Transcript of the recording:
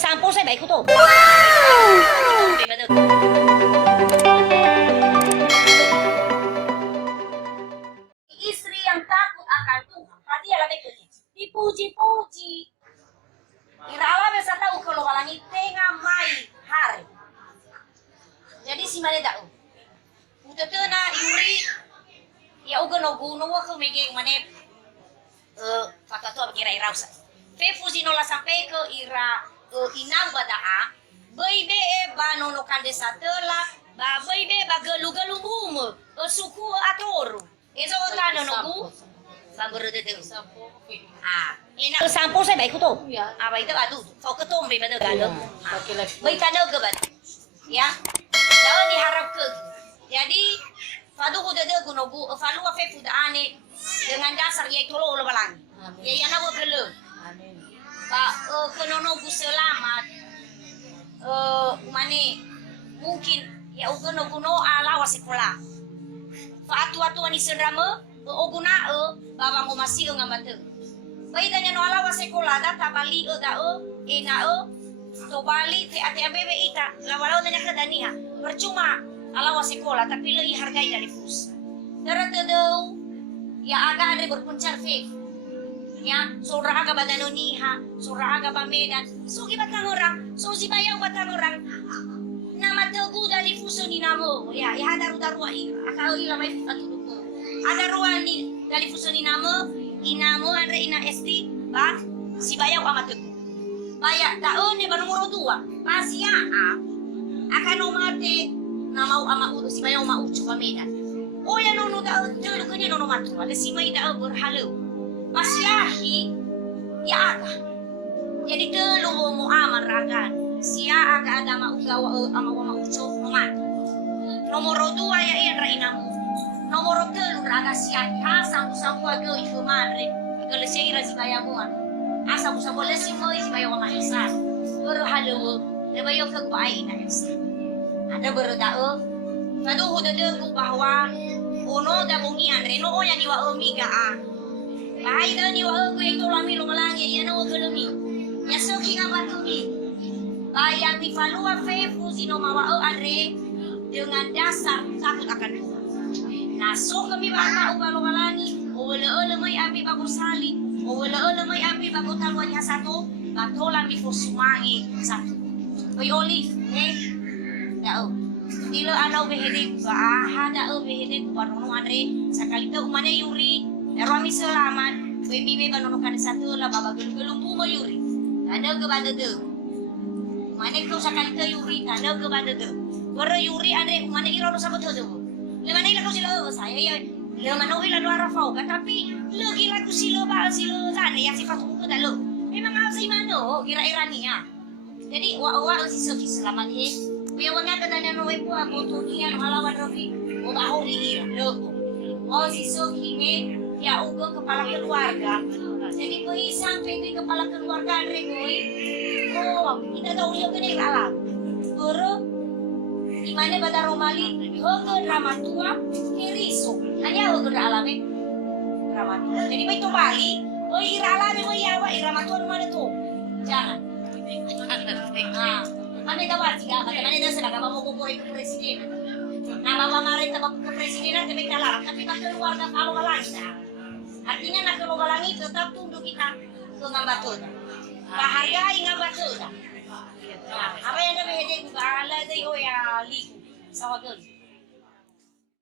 sampul saya baik tuh. Istri yang takut akan Tuhan, tadi adalah dipuji-puji. Irala bisa tahu kalau walangi tengah mai hari. Jadi si mana tahu? Utetena Yuri ya uga no guno wa ko mege mane kata tu kira ira usai. Fe fuzi no la sampai ke ira inang badaa. Bai be ba no no kande satela, ba bai be ba galu-galu bum, suku atoru. Eso tano no gu. Bagus itu. Ina sampul saya baik tuh. Apa itu aduh, kau ketombe mana galau. Baik tanda ke bat. Ya. Jangan diharap ke. Jadi fadu udah deh gunogu, falu apa udah aneh dengan dasar yaitu lo balang. Ya yang aku belum. Pak kenono gu selamat. Mane mungkin ya ugono guno ala wasikola. Atu ani sendrama oguna babang ko masih ngamate. Bayi tanya no ala wasikola data bali da ena to bali te ate abebe ita lawalau tanya ke daniha. Percuma ala wasikola tapi lebih hargai dari fus. Teratedau ya aga ada berpuncar fe. Ya, surah aga badanoniha, surah aga bamedan. So batang orang, so si bayang batang orang. Nama tegu dari fuso ni namo. Ya ada daru ai. Akau ila mai atuluko. Ada ruani dari fuso ni namo, inamo andre ina esti, ba si bayang amat tegu. Bayak taon ne nomor 2. Pasia akan umate nama ama si bayang ma ucu bamedan. Oh ya nono taon telu kanya nono matu. Ada si mai taon berhalu. Masyahi ya aga. Jadi telu mo aman ragan. Sia aga agama ugawa ama wama uco nomat. Nomor 2 ya ian rainamu. Nomor 3 raga sia sampu aga iku madre. Kalau saya ira si bayamuan. Asa busa boleh si moi si bayawa maisa. Berhalu le bayo ke bai na esa. Ada berodao. Kadu huda ku bahwa ono da bungian reno ya niwa omiga Bahai dah ni wah gue itu lami longalangi ya na wagalami. Ya soki ngabatumi. Bayang di falua fe fusino mawa andre dengan dasar takut akan Tuhan. Nah so kami bapa ubalongalangi. Ole mai abi bagus sali. Ole mai abi bagus talwanya satu. Batolan di fusumangi satu. Oi olive ya Dilo anau behede ba hada behede kubarno andre sakali tu umane yuri. Rami selamat, baby banonokan satu lah baba gelung bunga yuri. Ada ke banda tu. Mana kau sakali ke yuri, ada ke banda tu. Baru yuri ada mana iro sabat tu. Le mana ila kau sila saya ya. Le mana ila dua rafau kan tapi lagi lagu sila sana yang sifat hukum dah lo. Memang harus imano kira-kira ni ya. Jadi wa si soki selamat he. Biar wanita tanya no wepo aku tu ni yang halawan rofi. O bahu ni lo. Oh si soki ni ya ugo kepala keluarga. Jadi koi sampai di kepala keluarga regoi. Oh, kita tahu dia kena alam. Guru di mana pada Romali hogo drama tua keriso. Hanya hogo alam drama tua. Jadi begitu Bali, oh irala ni ya wa irama tua mana tu? Jangan. Ane kawat siya, mana dah sedang mau kumpulin ke presiden. Nama kemarin ke presidenan tapi kalah, tapi keluarga kalau lagi. Artinya nak kelobalangi tetap tunduk kita ke ngambatuna. Hargai ngambatuna. Apa yang ada behede bala dai oya liku sawagel.